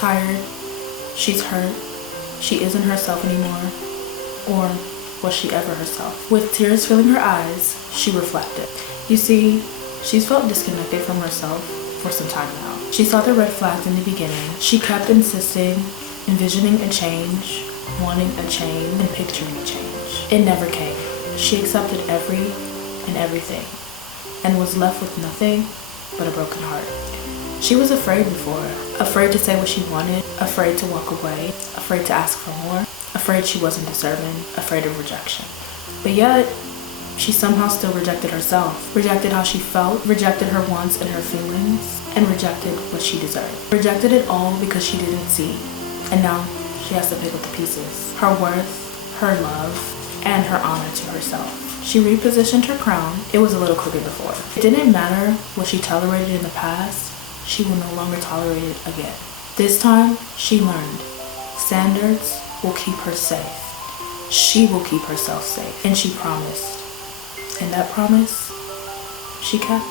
tired, she's hurt, she isn't herself anymore, or was she ever herself? With tears filling her eyes, she reflected. You see, she's felt disconnected from herself for some time now. She saw the red flags in the beginning. She kept insisting, envisioning a change, wanting a change, and picturing a change. It never came. She accepted everything, and was left with nothing but a broken heart. She was afraid before, afraid to say what she wanted, afraid to walk away, afraid to ask for more, afraid she wasn't deserving, afraid of rejection. But yet, she somehow still rejected herself, rejected how she felt, rejected her wants and her feelings, and rejected what she deserved. Rejected it all because she didn't see, and now she has to pick up the pieces. Her worth, her love, and her honor to herself. She repositioned her crown. It was a little crooked before. It didn't matter what she tolerated in the past, she will no longer tolerate it again. This time, she learned standards will keep her safe. She will keep herself safe. And she promised. And that promise, she kept.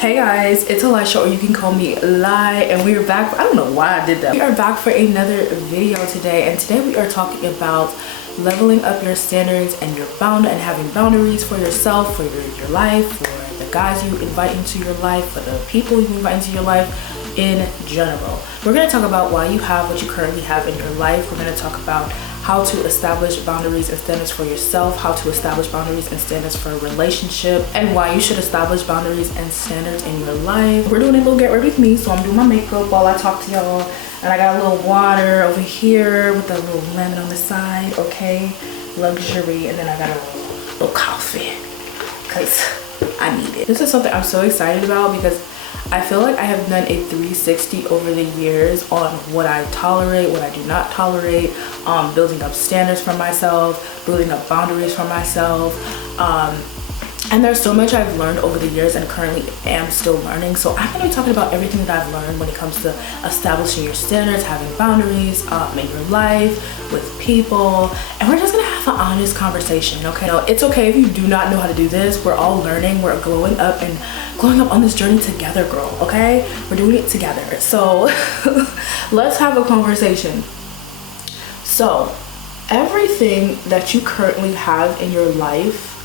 Hey guys, it's Aliesha, or you can call me Lai, and we are back. I don't know why I did that. We are back for another video today, and today we are talking about leveling up your standards and your having boundaries for yourself, for your life, for the guys you invite into your life, for the people you invite into your life in general. We're going to talk about why you have what you currently have in your life. We're going to talk about how to establish boundaries and standards for yourself, how to establish boundaries and standards for a relationship, and why you should establish boundaries and standards in your life. We're doing a little get ready with me, so I'm doing my makeup while I talk to y'all. And I got a little water over here with a little lemon on the side, okay? Luxury. And then I got a little coffee because I need it. This is something I'm so excited about because I feel like I have done a 360 over the years on what I tolerate, what I do not tolerate, building up standards for myself, building up boundaries for myself. And there's so much I've learned over the years and currently am still learning. So I'm going to be talking about everything that I've learned when it comes to establishing your standards, having boundaries in your life, with people. And we're just going to have an honest conversation, okay? Now, it's okay if you do not know how to do this. We're all learning. We're growing up on this journey together, girl, okay? We're doing it together. So let's have a conversation. So everything that you currently have in your life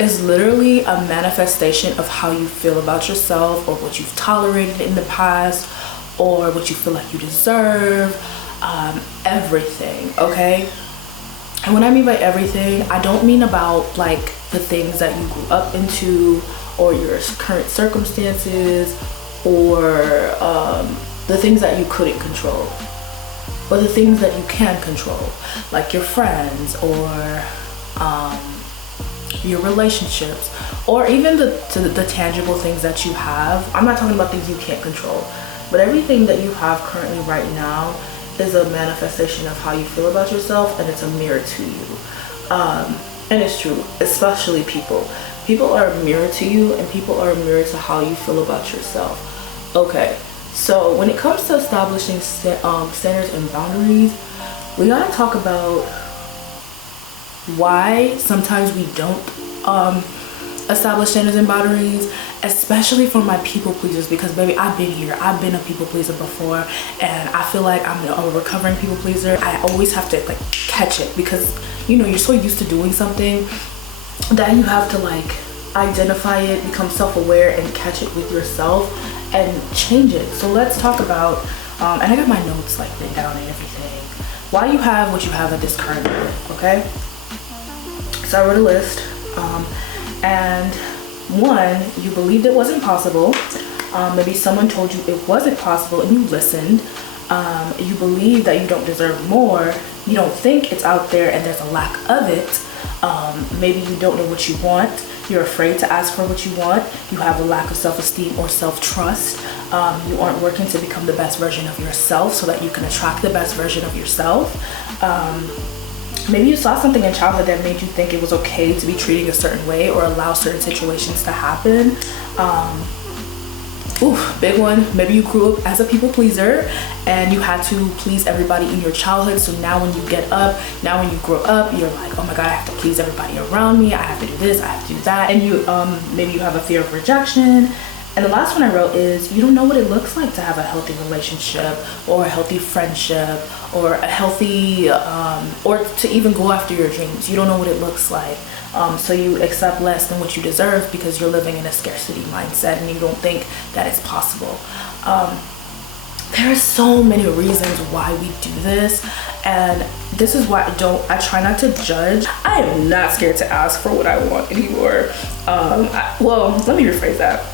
is literally a manifestation of how you feel about yourself, or what you've tolerated in the past, or what you feel like you deserve. Everything, okay? And when I mean by everything, I don't mean about like the things that you grew up into, or your current circumstances, or the things that you couldn't control, but the things that you can control, like your friends, or your relationships, or even the tangible things that you have. I'm not talking about things you can't control, but everything that you have currently right now is a manifestation of how you feel about yourself, and it's a mirror to you. And it's true, especially people. People are a mirror to you, and people are a mirror to how you feel about yourself. Okay, so when it comes to establishing standards and boundaries, we gotta talk about why sometimes we don't establish standards and boundaries, especially for my people pleasers, because baby, I've been here. I've been a people pleaser before, and I feel like I'm a recovering people pleaser. I always have to like catch it, because you know, you're so used to doing something that you have to like identify it, become self-aware, and catch it with yourself and change it. So let's talk about and I got my notes like written down and everything, why you have what you have at this current moment, okay? So I wrote a list, and one, you believed it wasn't possible. Maybe someone told you it wasn't possible and you listened. You believe that you don't deserve more. You don't think it's out there and there's a lack of it. Maybe you don't know what you want. You're afraid to ask for what you want. You have a lack of self-esteem or self-trust. You aren't working to become the best version of yourself so that you can attract the best version of yourself. Maybe you saw something in childhood that made you think it was okay to be treated a certain way or allow certain situations to happen. Big one. Maybe you grew up as a people pleaser and you had to please everybody in your childhood. So now when you get up, now when you grow up, you're like, oh my God, I have to please everybody around me. I have to do this, I have to do that. And you, maybe you have a fear of rejection. And the last one I wrote is, you don't know what it looks like to have a healthy relationship or a healthy friendship or a healthy, or to even go after your dreams. You don't know what it looks like. So you accept less than what you deserve because you're living in a scarcity mindset and you don't think that it's possible. There are so many reasons why we do this, and this is why I try not to judge. I am not scared to ask for what I want anymore. Well, let me rephrase that.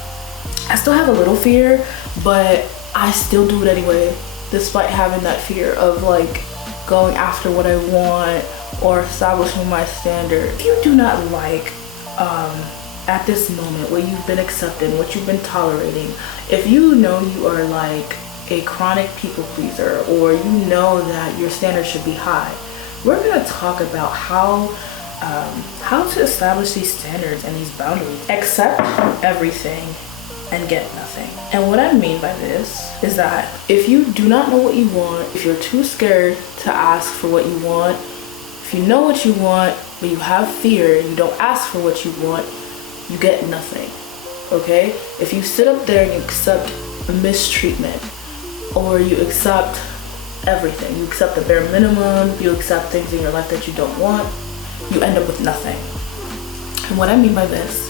I still have a little fear, but I still do it anyway, despite having that fear of like going after what I want or establishing my standard. If you do not like at this moment what you've been accepting, what you've been tolerating, if you know you are like a chronic people pleaser, or you know that your standards should be high, we're gonna talk about how to establish these standards and these boundaries. Accept everything and get nothing. And what I mean by this is that if you do not know what you want, if you're too scared to ask for what you want, if you know what you want but you have fear and you don't ask for what you want, you get nothing. Okay? If you sit up there and you accept mistreatment, or you accept everything, you accept the bare minimum, you accept things in your life that you don't want, you end up with nothing. And what I mean by this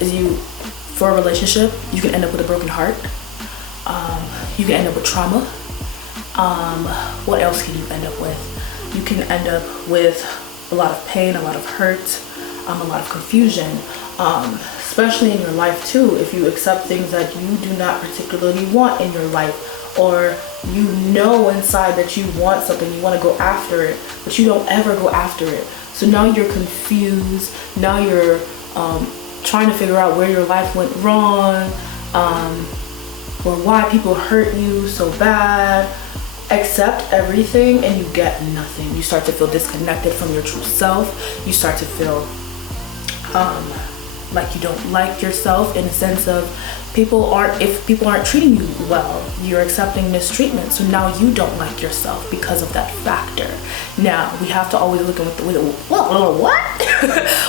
is, for a relationship, you can end up with a broken heart. You can end up with trauma. What else can you end up with? You can end up with a lot of pain, a lot of hurt, a lot of confusion, especially in your life too. If you accept things that you do not particularly want in your life, or you know inside that you want something, you want to go after it, but you don't ever go after it. So now you're confused. Now you're trying to figure out where your life went wrong, or why people hurt you so bad. Accept everything and you get nothing. You start to feel disconnected from your true self. You start to feel like you don't like yourself, in a sense of if people aren't treating you well, you're accepting mistreatment. So now you don't like yourself because of that factor. Now we have to always look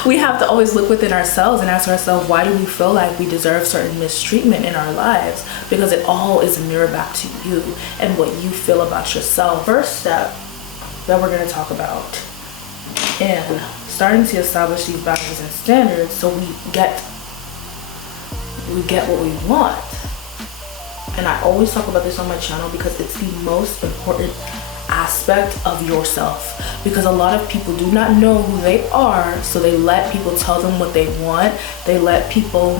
we have to always look within ourselves and ask ourselves, why do we feel like we deserve certain mistreatment in our lives? Because it all is a mirror back to you and what you feel about yourself. First step that we're going to talk about in starting to establish these boundaries and standards, so we get what we want. And I always talk about this on my channel because it's the most important aspect of yourself, because a lot of people do not know who they are, so they let people tell them what they want. They let people,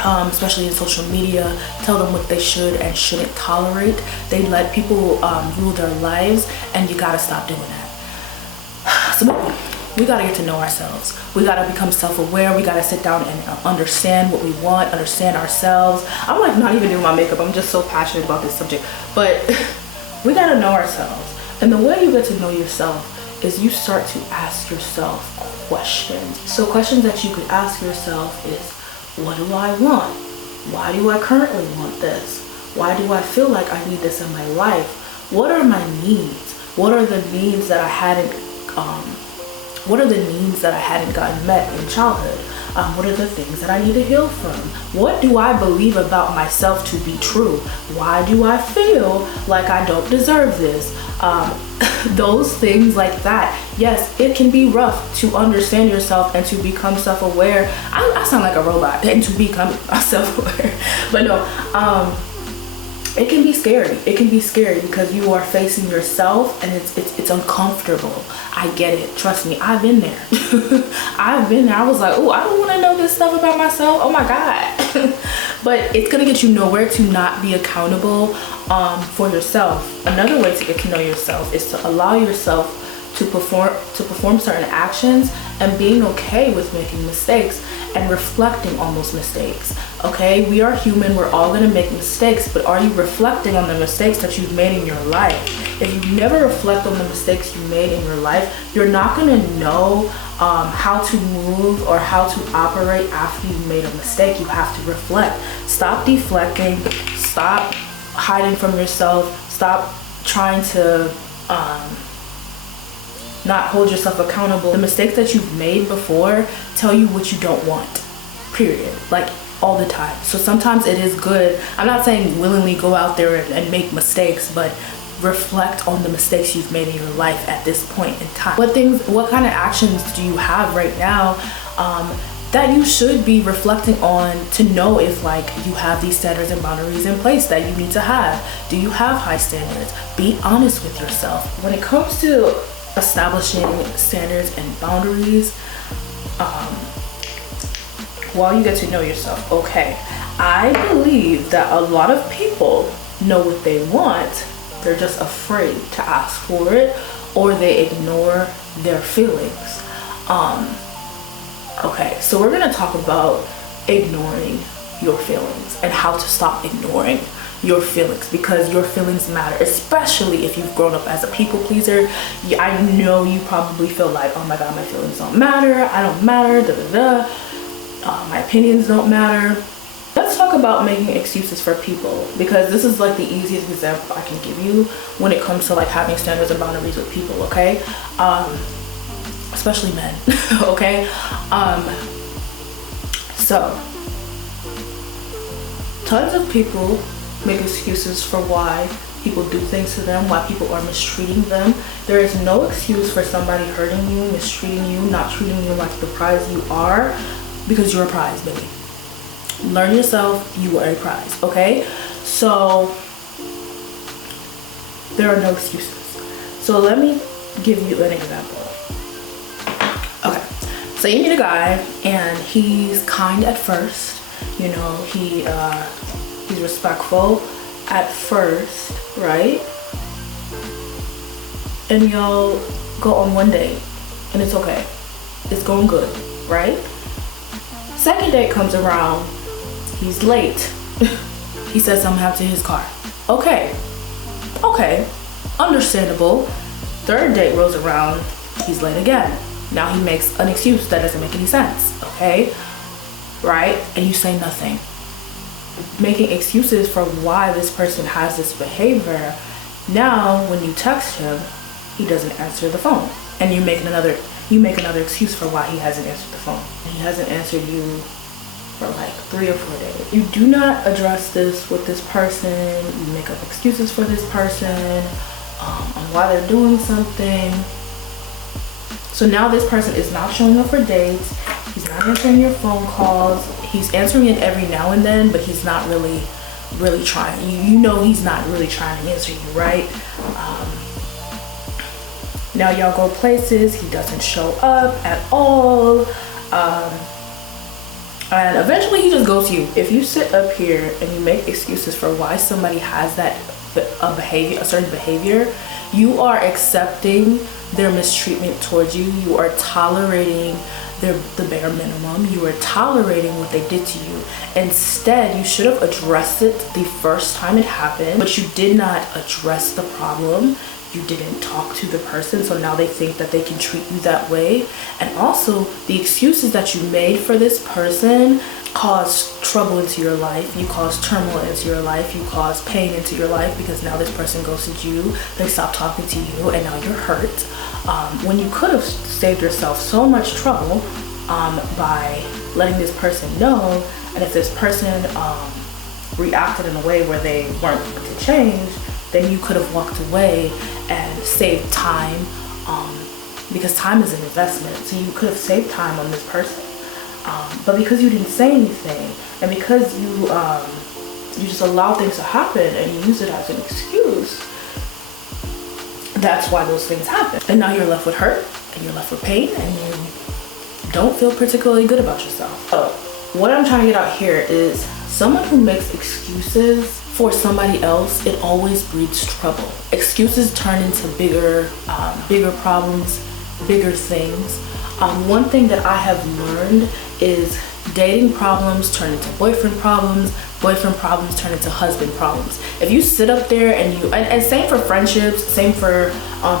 especially in social media, tell them what they should and shouldn't tolerate. They let people rule their lives, and you gotta stop doing that. So we gotta get to know ourselves. We gotta become self-aware. We gotta sit down and understand what we want, understand ourselves. I'm like not even doing my makeup. I'm just so passionate about this subject. But we gotta know ourselves. And the way you get to know yourself is you start to ask yourself questions. So questions that you could ask yourself is, what do I want? Why do I currently want this? Why do I feel like I need this in my life? What are my needs? What are the needs that I hadn't gotten met in childhood? What are the things that I need to heal from? What do I believe about myself to be true? Why do I feel like I don't deserve this? Those things like that. Yes, it can be rough to understand yourself and to become self-aware. I sound like a robot, and to become self-aware. But no, it can be scary. It can be scary because you are facing yourself, and it's uncomfortable. I get it. Trust me, I've been there. I've been there. I was like, oh, I don't want to know this stuff about myself. Oh my God. But it's gonna get you nowhere to not be accountable for yourself. Another way to get to know yourself is to allow yourself to perform certain actions, and being okay with making mistakes and reflecting on those mistakes. Okay, we are human, we're all gonna make mistakes, but are you reflecting on the mistakes that you've made in your life? If you never reflect on the mistakes you made in your life, you're not gonna know how to move or how to operate after you've made a mistake. You have to reflect. Stop deflecting, stop hiding from yourself, stop trying to not hold yourself accountable. The mistakes that you've made before tell you what you don't want, period. Like, all the time. So sometimes it is good. I'm not saying willingly go out there and make mistakes, but reflect on the mistakes you've made in your life at this point in time. What kind of actions do you have right now that you should be reflecting on to know if like you have these standards and boundaries in place that you need to have? Do you have high standards? Be honest with yourself. When it comes to establishing standards and boundaries, while you get to know yourself, okay, I believe that a lot of people know what they want. They're just afraid to ask for it, or they ignore their feelings. Okay, so we're gonna talk about ignoring your feelings and how to stop ignoring your feelings, because your feelings matter, especially if you've grown up as a people pleaser. I know you probably feel like, oh my God, my feelings don't matter, I don't matter, my opinions don't matter. Let's talk about making excuses for people, because this is like the easiest example I can give you when it comes to like having standards and boundaries with people, okay? Especially men, okay? So tons of people make excuses for why people do things to them, why people are mistreating them. There is no excuse for somebody hurting you, mistreating you, not treating you like the prize you are, because you're a prize, baby. Learn yourself, you are a prize, okay? So there are no excuses. So let me give you an example. Okay, so you meet a guy and he's kind at first, you know, he's respectful at first, right? And y'all go on one date and it's okay. It's going good, right? Second date comes around, he's late. He says something happened to his car. Okay, understandable. Third date rolls around, he's late again. Now he makes an excuse that doesn't make any sense, okay? Right? And you say nothing. Making excuses for why this person has this behavior. Now, when you text him, he doesn't answer the phone. And you make another excuse for why he hasn't answered the phone. And he hasn't answered you for like 3 or 4 days. You do not address this with this person. You make up excuses for this person on why they're doing something. So now this person is not showing up for dates. He's not answering your phone calls. He's answering it every now and then, but he's not really trying. You know he's not really trying to answer you, right? Now y'all go places. He doesn't show up at all. And eventually he just ghosts you. If you sit up here and you make excuses for why somebody has a certain behavior, you are accepting their mistreatment towards you. You are tolerating the bare minimum. You are tolerating what they did to you. Instead, you should have addressed it the first time it happened, but you did not address the problem. You didn't talk to the person, so now they think that they can treat you that way. And also, the excuses that you made for this person caused trouble into your life. You caused turmoil into your life. You caused pain into your life, because now this person ghosted you. They stopped talking to you, and now you're hurt. When you could have saved yourself so much trouble by letting this person know, and if this person reacted in a way where they weren't going to change, then you could have walked away and saved time, because time is an investment. So you could have saved time on this person. But because you didn't say anything, and because you just allowed things to happen and you use it as an excuse, that's why those things happen. And now you're left with hurt, and you're left with pain, and you don't feel particularly good about yourself. So what I'm trying to get out here is, someone who makes excuses for somebody else, it always breeds trouble. Excuses turn into bigger problems, bigger things. One thing that I have learned is dating problems turn into boyfriend problems turn into husband problems. If you sit up there and same for friendships, same for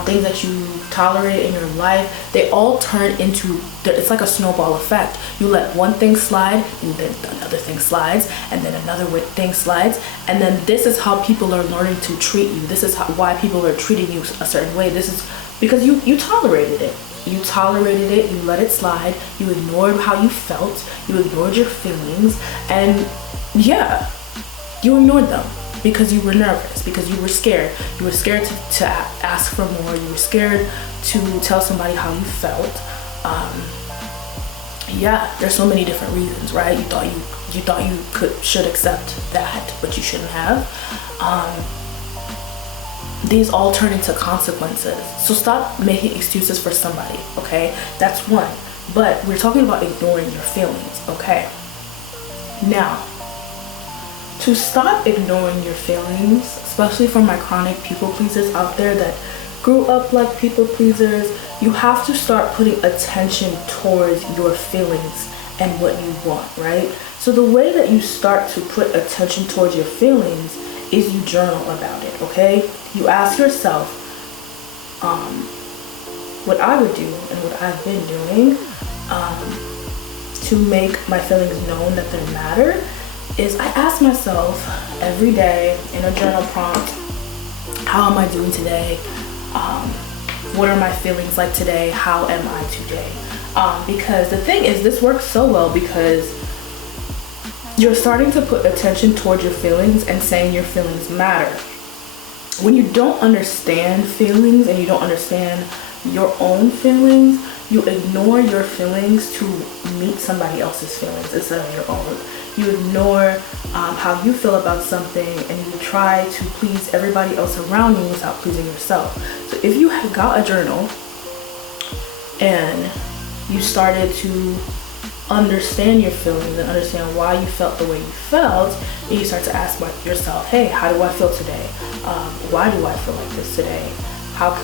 things that you tolerate in your life, they all turn into, it's like a snowball effect. You let one thing slide, and then another thing slides, and then another thing slides, and then this is how people are learning to treat you. This is why people are treating you a certain way. This is because you tolerated it. You tolerated it, you let it slide, you ignored how you felt, you ignored your feelings, and yeah, you ignored them because you were nervous, because you were scared. You were scared to ask for more, you were scared to tell somebody how you felt. Yeah, there's so many different reasons, right? You thought you should accept that, but you shouldn't have. These all turn into consequences. So stop making excuses for somebody, okay? That's one. But we're talking about ignoring your feelings, okay? Now, to stop ignoring your feelings, especially for my chronic people pleasers out there that grew up like people pleasers, you have to start putting attention towards your feelings and what you want, right? So the way that you start to put attention towards your feelings is you journal about it, okay? You ask yourself, what I would do and what I've been doing to make my feelings known that they matter is I ask myself every day in a journal prompt, how am I doing today? What are my feelings like today? How am I today? Because the thing is, this works so well because you're starting to put attention towards your feelings and saying your feelings matter. When you don't understand feelings and you don't understand your own feelings, you ignore your feelings to meet somebody else's feelings instead of your own. You ignore how you feel about something and you try to please everybody else around you without pleasing yourself. So if you had got a journal and you started to understand your feelings and understand why you felt the way you felt, and you start to ask yourself, hey, how do I feel today? Why do I feel like this today?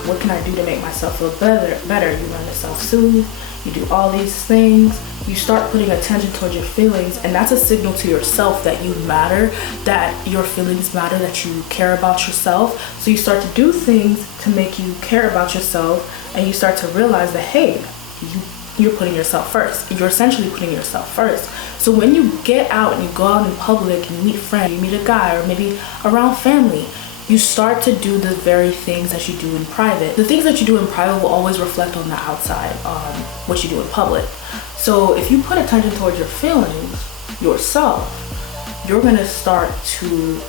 What can I do to make myself feel better? You learn to self-soothe, you do all these things, you start putting attention towards your feelings, and that's a signal to yourself that you matter, that your feelings matter, that you care about yourself. So you start to do things to make you care about yourself, and you start to realize that, hey, you're putting yourself first. You're essentially putting yourself first. So when you get out and you go out in public and you meet friends, you meet a guy, or maybe around family, you start to do the very things that you do in private. The things that you do in private will always reflect on the outside, what you do in public. So if you put attention towards your feelings yourself, you're gonna start to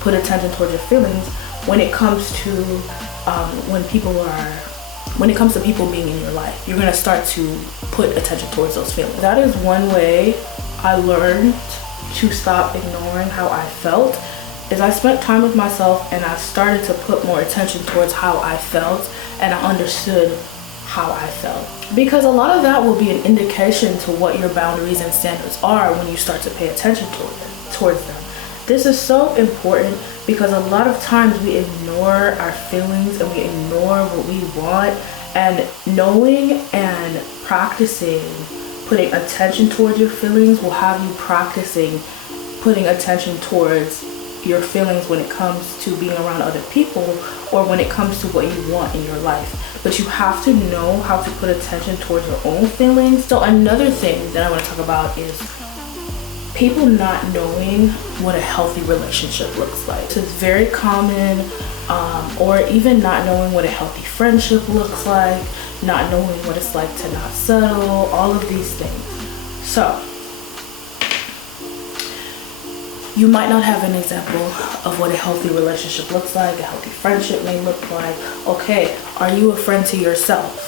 put attention towards your feelings when it comes to when it comes to people being in your life. You're gonna start to put attention towards those feelings. That is one way I learned to stop ignoring how I felt, is I spent time with myself and I started to put more attention towards how I felt, and I understood how I felt. Because a lot of that will be an indication to what your boundaries and standards are when you start to pay attention towards them. This is so important because a lot of times we ignore our feelings and we ignore what we want, and knowing and practicing putting attention towards your feelings will have you practicing putting attention towards your feelings when it comes to being around other people or when it comes to what you want in your life. But you have to know how to put attention towards your own feelings. So another thing that I want to talk about is people not knowing what a healthy relationship looks like. It's very common, or even not knowing what a healthy friendship looks like, not knowing what it's like to not settle, all of these things. So you might not have an example of what a healthy relationship looks like, a healthy friendship may look like. Okay, are you a friend to yourself?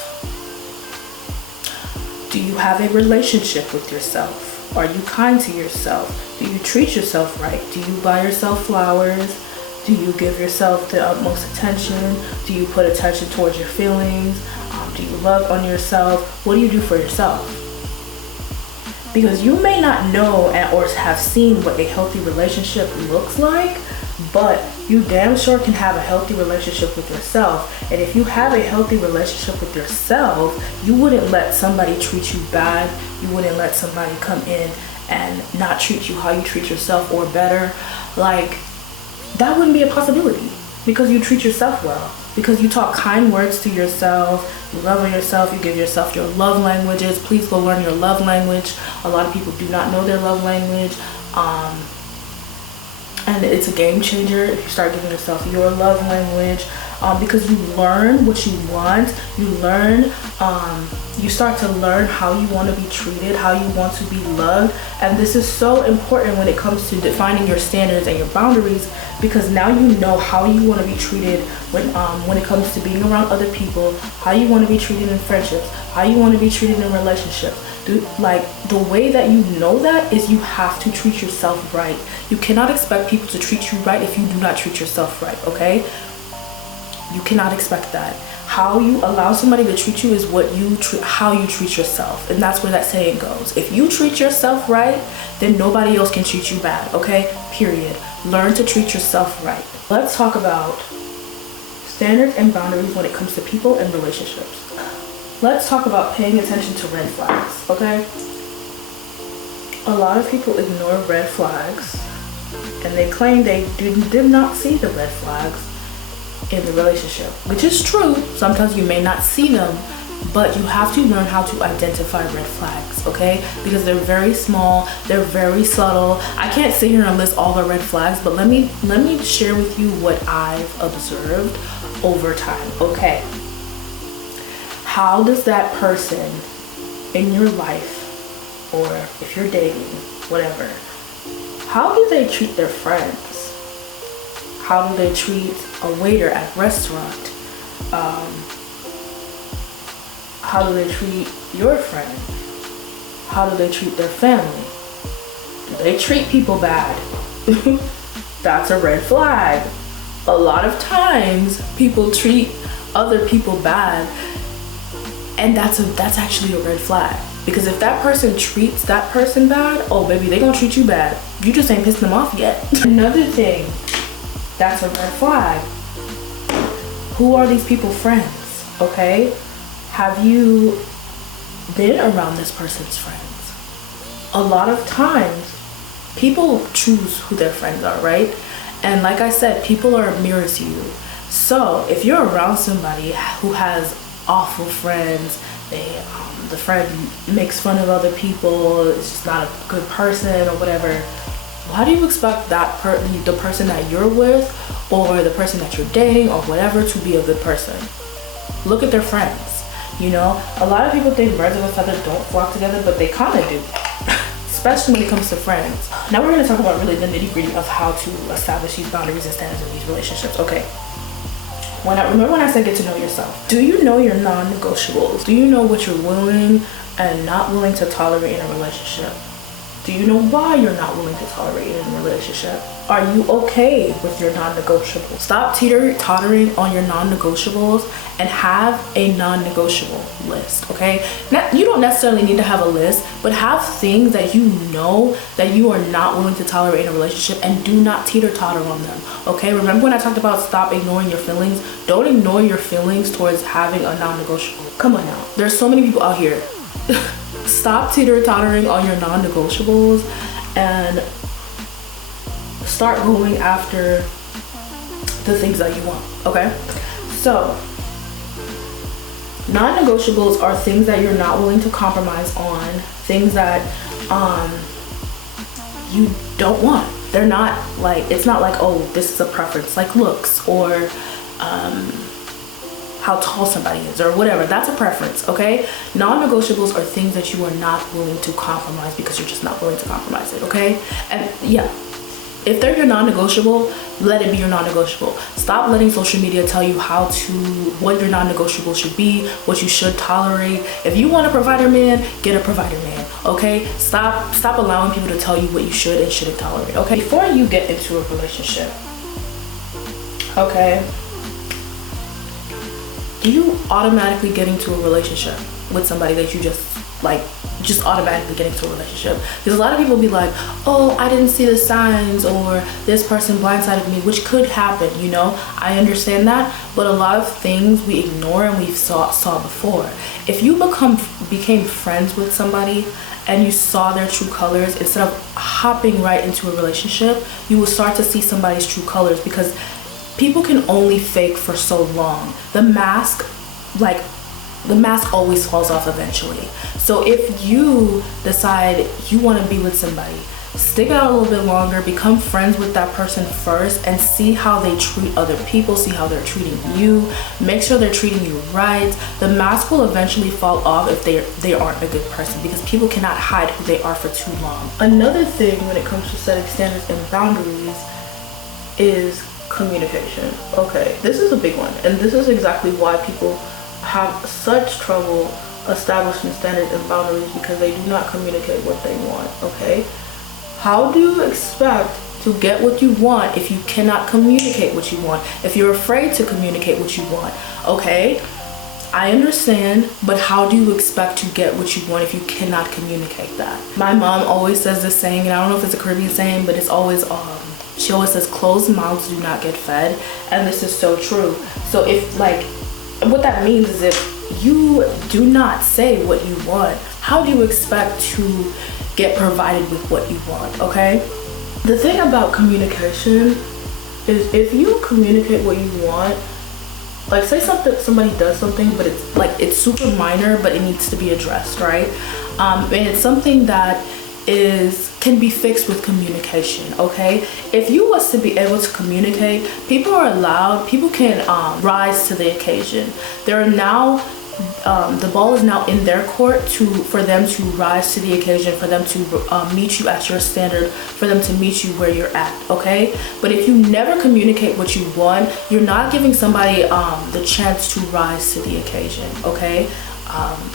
Do you have a relationship with yourself? Are you kind to yourself? Do you treat yourself right? Do you buy yourself flowers? Do you give yourself the utmost attention? Do you put attention towards your feelings? Do you love on yourself? What do you do for yourself? Because you may not know or have seen what a healthy relationship looks like, but you damn sure can have a healthy relationship with yourself. And if you have a healthy relationship with yourself, you wouldn't let somebody treat you bad. You wouldn't let somebody come in and not treat you how you treat yourself or better. Like, that wouldn't be a possibility because you treat yourself well. Because you talk kind words to yourself, you love on yourself, you give yourself your love languages. Please go learn your love language. A lot of people do not know their love language. And it's a game changer if you start giving yourself your love language. because you learn what you want. You start to learn how you want to be treated, how you want to be loved. And this is so important when it comes to defining your standards and your boundaries, because now you know how you want to be treated when it comes to being around other people, how you want to be treated in friendships, how you want to be treated in relationships. Like, the way that you know that is you have to treat yourself right. You cannot expect people to treat you right if you do not treat yourself right, okay? You cannot expect that. How you allow somebody to treat you is how you treat yourself. And that's where that saying goes. If you treat yourself right, then nobody else can treat you bad, okay? Period. Learn to treat yourself right. Let's talk about standards and boundaries when it comes to people and relationships. Let's talk about paying attention to red flags, okay? A lot of people ignore red flags, and they claim they did not see the red flags in the relationship, which is true. Sometimes you may not see them, but you have to learn how to identify red flags, okay? Because they're very small, they're very subtle. I can't sit here and list all the red flags, but let me share with you what I've observed over time, okay? How does that person in your life, or if you're dating, whatever, how do they treat their friends? How do they treat a waiter at a restaurant? How do they treat your friend? How do they treat their family? Do they treat people bad? That's a red flag. A lot of times people treat other people bad, and that's actually a red flag. Because if that person treats that person bad, oh baby, they gonna treat you bad. You just ain't pissed them off yet. Another thing, that's a red flag. Who are these people friends, okay? Have you been around this person's friends? A lot of times, people choose who their friends are, right? And like I said, people are a mirror to you. So if you're around somebody who has awful friends, the friend makes fun of other people, is just not a good person or whatever, why do you expect the person that you're with or the person that you're dating or whatever to be a good person? Look at their friends. You know, a lot of people think birds of a feather don't flock together, but they kind of do, especially when it comes to friends. Now we're going to talk about really the nitty-gritty of how to establish these boundaries and standards in these relationships. Okay. Remember when I said get to know yourself? Do you know your non-negotiables? Do you know what you're willing and not willing to tolerate in a relationship? Do you know why you're not willing to tolerate it in a relationship? Are you okay with your non-negotiables? Stop teeter-tottering on your non-negotiables and have a non-negotiable list, okay? You don't necessarily need to have a list, but have things that you know that you are not willing to tolerate in a relationship, and do not teeter-totter on them, okay? Remember when I talked about stop ignoring your feelings? Don't ignore your feelings towards having a non-negotiable. Come on now. There's so many people out here. Stop teeter-tottering on your non-negotiables and start going after the things that you want, okay? So, non-negotiables are things that you're not willing to compromise on, things that you don't want. They're not like, it's not like, oh, this is a preference, like looks or how tall somebody is or whatever. That's a preference, okay? Non-negotiables are things that you are not willing to compromise because you're just not willing to compromise it, okay? And yeah, if they're your non-negotiable, let it be your non-negotiable. Stop letting social media tell you what your non-negotiable should be, what you should tolerate. If you want a provider man, get a provider man, okay? Stop allowing people to tell you what you should and shouldn't tolerate, okay? Before you get into a relationship, okay, do you automatically get into a relationship with somebody that you just automatically get into a relationship? Because a lot of people be like, oh, I didn't see the signs, or this person blindsided me, which could happen, you know? I understand that, but a lot of things we ignore and we saw before. If you became friends with somebody and you saw their true colors, instead of hopping right into a relationship, you will start to see somebody's true colors, because people can only fake for so long. The mask always falls off eventually. So if you decide you want to be with somebody, stick out a little bit longer, become friends with that person first, and see how they treat other people, see how they're treating you, make sure they're treating you right. The mask will eventually fall off if they aren't a good person, because people cannot hide who they are for too long. Another thing when it comes to setting standards and boundaries is communication. Okay, this is a big one, and this is exactly why people have such trouble establishing standards and boundaries, because they do not communicate what they want. Okay, how do you expect to get what you want if you cannot communicate what you want, if you're afraid to communicate what you want? Okay, I understand, but how do you expect to get what you want if you cannot communicate that? My mom always says this saying, and I don't know if it's a Caribbean saying, but it's always she always says, closed mouths do not get fed. And this is so true. So if, like, what that means is if you do not say what you want, how do you expect to get provided with what you want? Okay, the thing about communication is if you communicate what you want, like say somebody does something, but it's super minor, but it needs to be addressed, right? And it's something that can be fixed with communication. Okay, if you was to be able to communicate, people can rise to the occasion. There are now the ball is now in their court for them to rise to the occasion, for them to meet you at your standard, for them to meet you where you're at. Okay, but if you never communicate what you want, you're not giving somebody the chance to rise to the occasion. Okay,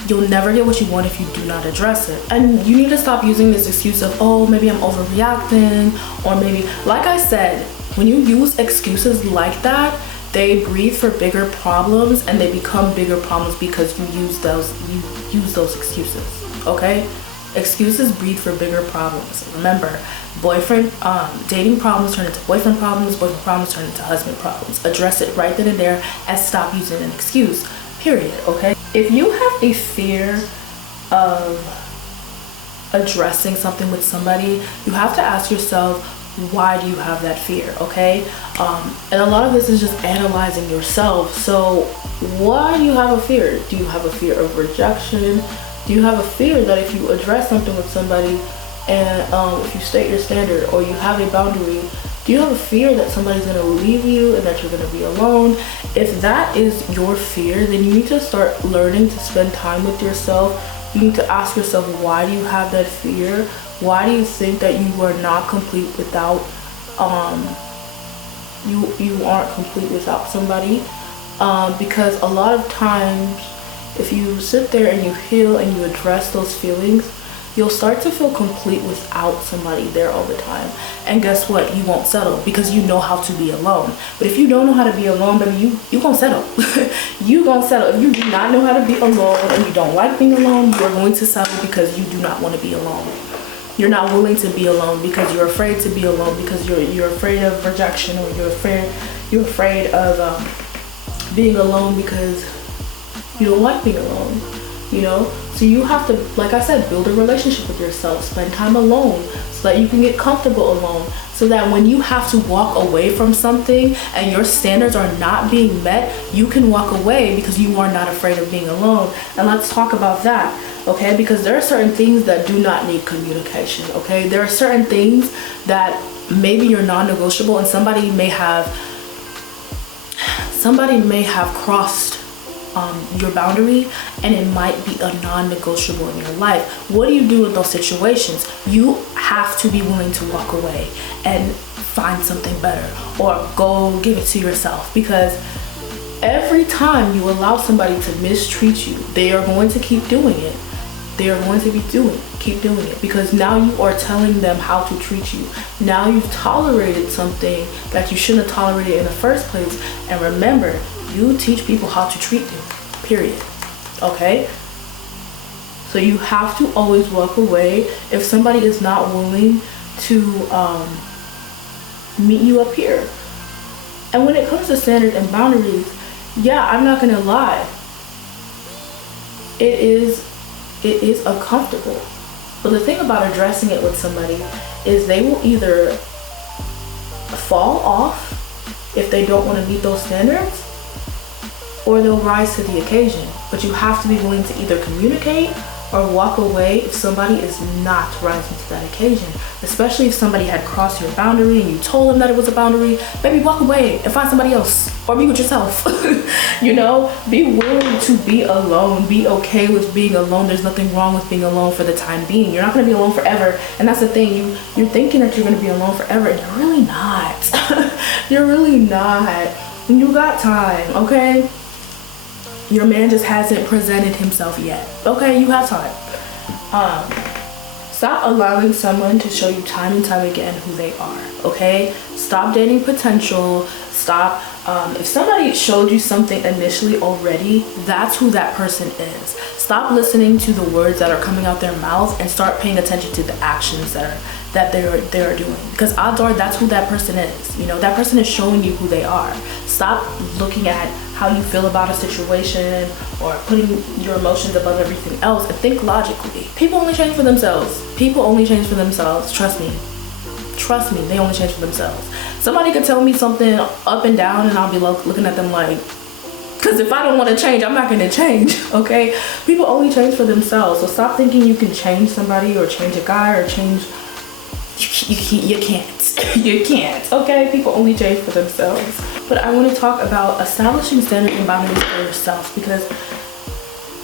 you'll never get what you want if you do not address it. And you need to stop using this excuse of, oh, maybe I'm overreacting, or maybe, like I said, when you use excuses like that, they breed for bigger problems, and they become bigger problems because you use those excuses. Okay, excuses breed for bigger problems. Remember, dating problems turn into boyfriend problems turn into husband problems. Address it right then and there, and stop using an excuse, period. Okay, if you have a fear of addressing something with somebody, you have to ask yourself, why do you have that fear? Okay, and a lot of this is just analyzing yourself. So why do you have a fear? Do you have a fear of rejection? Do you have a fear that if you address something with somebody, and if you state your standard or you have a boundary, do you have a fear that somebody's going to leave you and that you're going to be alone? If that is your fear, then you need to start learning to spend time with yourself. You need to ask yourself, why do you have that fear? Why do you think that you are not complete without you aren't complete without somebody? Because a lot of times, if you sit there and you heal and you address those feelings, you'll start to feel complete without somebody there all the time. And guess what? You won't settle, because you know how to be alone. But if you don't know how to be alone, baby, you gonna settle. You gonna settle. If you do not know how to be alone and you don't like being alone, you're going to settle because you do not want to be alone. You're not willing to be alone because you're afraid to be alone, because you're afraid of rejection, or you're afraid of being alone because you don't like being alone, you know? So you have to, like I said, build a relationship with yourself, spend time alone so that you can get comfortable alone, so that when you have to walk away from something and your standards are not being met, you can walk away because you are not afraid of being alone. And let's talk about that. Okay, because there are certain things that do not need communication. Okay, there are certain things that maybe you're non-negotiable, and somebody may have crossed your boundary, and it might be a non-negotiable in your life. What do you do in those situations? You have to be willing to walk away and find something better, or go give it to yourself, because every time you allow somebody to mistreat you, they are going to keep doing it. They are going to keep doing it, because now you are telling them how to treat you. Now you've tolerated something that you shouldn't have tolerated in the first place. And remember, you teach people how to treat you, period. Okay? So you have to always walk away if somebody is not willing to meet you up here. And when it comes to standards and boundaries, yeah, I'm not gonna lie, it is uncomfortable. But the thing about addressing it with somebody is they will either fall off if they don't want to meet those standards, or they'll rise to the occasion. But you have to be willing to either communicate or walk away if somebody is not rising to that occasion. Especially if somebody had crossed your boundary and you told them that it was a boundary. Baby, walk away and find somebody else, or be with yourself. You know, be willing to be alone. Be okay with being alone. There's nothing wrong with being alone for the time being. You're not going to be alone forever. And that's the thing. You're thinking that you're going to be alone forever, and you're really not. You're really not. You got time, okay? Your man just hasn't presented himself yet. Okay, you have time. Stop allowing someone to show you time and time again who they are, okay? Stop dating potential. Stop. If somebody showed you something initially already, that's who that person is. Stop listening to the words that are coming out their mouth and start paying attention to the actions that they're doing. Because odds are that's who that person is. You know, that person is showing you who they are. Stop looking at how you feel about a situation or putting your emotions above everything else, and think logically. People only change for themselves. People only change for themselves. Trust me. Trust me, they only change for themselves. Somebody could tell me something up and down and I'll be looking at them like, because if I don't want to change, I'm not going to change, okay? People only change for themselves. So stop thinking you can change somebody or change a guy or change. You can't. You can't, okay? People only change for themselves. But I want to talk about establishing standards and boundaries for yourself, because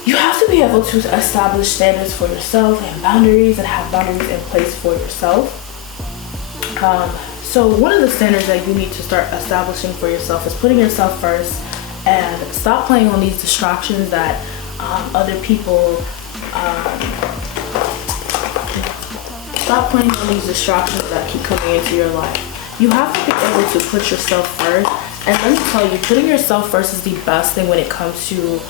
you have to be able to establish standards for yourself and boundaries and have boundaries in place for yourself. So one of the standards that you need to start establishing for yourself is putting yourself first, and stop playing on these distractions that other people stop playing on these distractions that keep coming into your life. You have to be able to put yourself first, and let me tell you, putting yourself first is the best thing when it comes to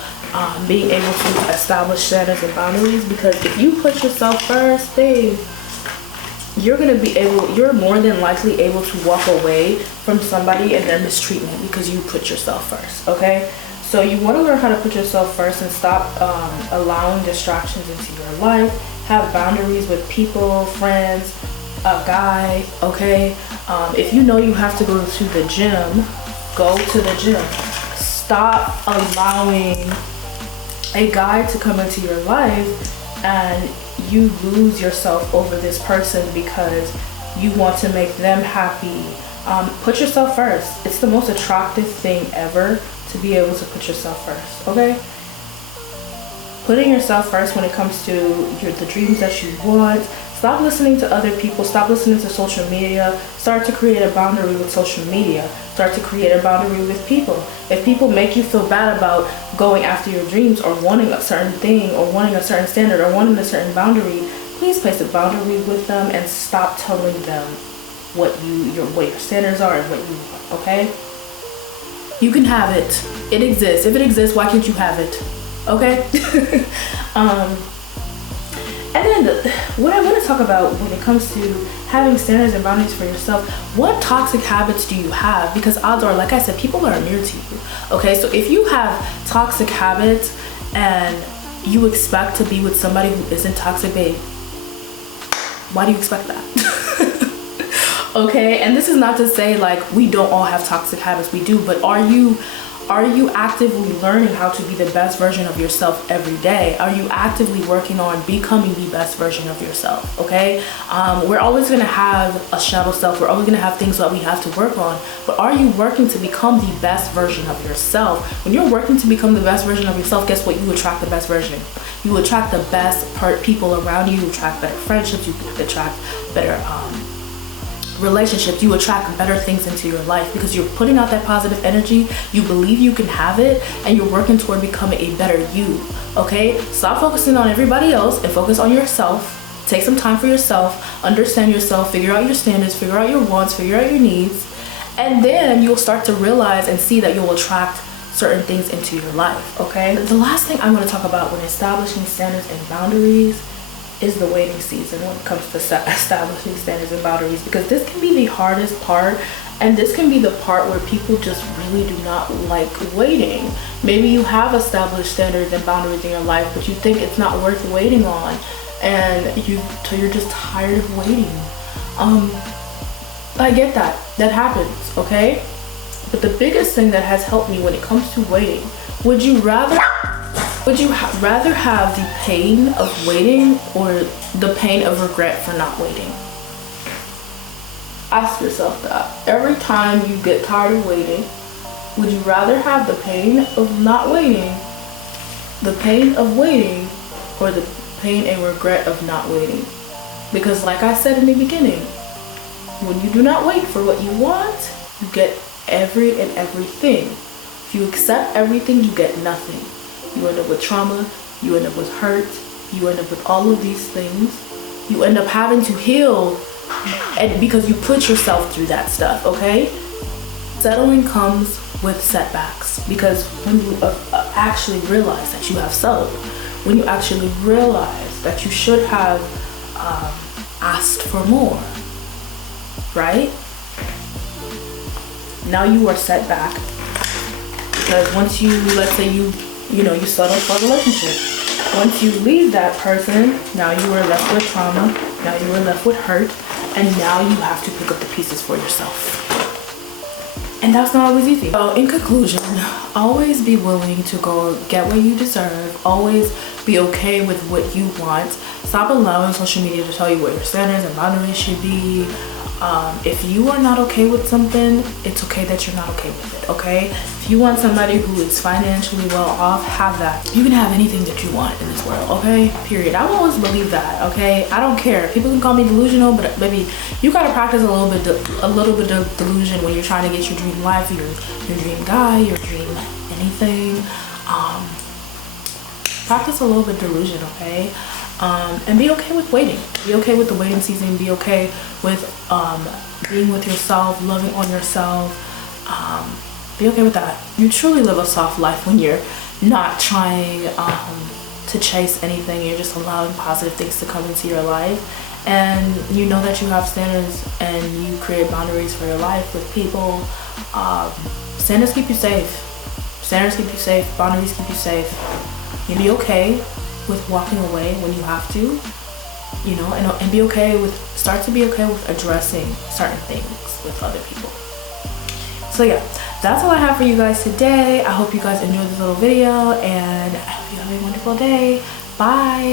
being able to establish standards and boundaries, because if you put yourself first, babe, you're more than likely able to walk away from somebody and their mistreatment because you put yourself first, okay? So you want to learn how to put yourself first and stop allowing distractions into your life. Have boundaries with people, friends, a guy, okay? If you know you have to go to the gym, go to the gym. Stop allowing a guy to come into your life and you lose yourself over this person because you want to make them happy. Put yourself first. It's the most attractive thing ever to be able to put yourself first, okay? Putting yourself first when it comes to the dreams that you want. Stop listening to other people. Stop listening to social media. Start to create a boundary with social media. Start to create a boundary with people. If people make you feel bad about going after your dreams or wanting a certain thing or wanting a certain standard or wanting a certain boundary, please place a boundary with them and stop telling them what your standards are and what you want, okay? You can have it. It exists. If it exists, why can't you have it? Okay? And then what I want to talk about when it comes to having standards and boundaries for yourself, what toxic habits do you have? Because odds are, like I said, people are near to you. Okay, so if you have toxic habits and you expect to be with somebody who isn't toxic, babe, why do you expect that? Okay, and this is not to say like we don't all have toxic habits, we do, but are you actively learning how to be the best version of yourself every day? Are you actively working on becoming the best version of yourself? Okay, we're always going to have a shadow self. We're always going to have things that we have to work on, but are you working to become the best version of yourself? When you're working to become the best version of yourself, guess what? You attract the best version. You attract the best people around you. You attract better friendships. You attract better relationships. You attract better things into your life because you're putting out that positive energy. You believe you can have it, and you're working toward becoming a better you. Okay, stop focusing on everybody else and focus on yourself. Take some time for yourself, understand yourself, figure out your standards, figure out your wants, figure out your needs, and then you'll start to realize and see that you'll attract certain things into your life. Okay, the last thing I'm going to talk about when establishing standards and boundaries is the waiting season when it comes to establishing standards and boundaries, because this can be the hardest part, and this can be the part where people just really do not like waiting. Maybe you have established standards and boundaries in your life, but you think it's not worth waiting on, and you're just tired of waiting. I get that happens, okay? But the biggest thing that has helped me when it comes to waiting, would you rather Would you rather have the pain of waiting or the pain of regret for not waiting? Ask yourself that. Every time you get tired of waiting, would you rather have the pain of not waiting, the pain of waiting, or the pain and regret of not waiting? Because like I said in the beginning, when you do not wait for what you want, you get every and everything. If you accept everything, you get nothing. You end up with trauma, you end up with hurt, you end up with all of these things. You end up having to heal, and because you put yourself through that stuff, okay? Settling comes with setbacks, because when you actually realize that you have settled, when you actually realize that you should have asked for more, right? Now you are set back, because once you, let's say you settle for a relationship, once you leave that person, now you are left with trauma, now you are left with hurt, and now you have to pick up the pieces for yourself. And that's not always easy. So in conclusion, always be willing to go get what you deserve. Always be okay with what you want. Stop allowing social media to tell you what your standards and boundaries should be. If you are not okay with something, it's okay that you're not okay with it, okay? If you want somebody who is financially well off, have that. You can have anything that you want in this world, okay? Period. I've always believed that, okay? I don't care. People can call me delusional, but baby, you gotta practice a little bit of delusion when you're trying to get your dream life, your dream guy, your dream anything. Practice a little bit delusion, okay? And be okay with waiting. Be okay with the waiting season. Be okay with being with yourself, loving on yourself. Be okay with that. You truly live a soft life when you're not trying to chase anything. You're just allowing positive things to come into your life. And you know that you have standards and you create boundaries for your life with people. Standards keep you safe. Standards keep you safe. Boundaries keep you safe. You be okay with walking away when you have to, and be okay with, start to be okay with addressing certain things with other people. So yeah, that's all I have for you guys today. I hope you guys enjoyed this little video, and I hope you have a wonderful day. Bye.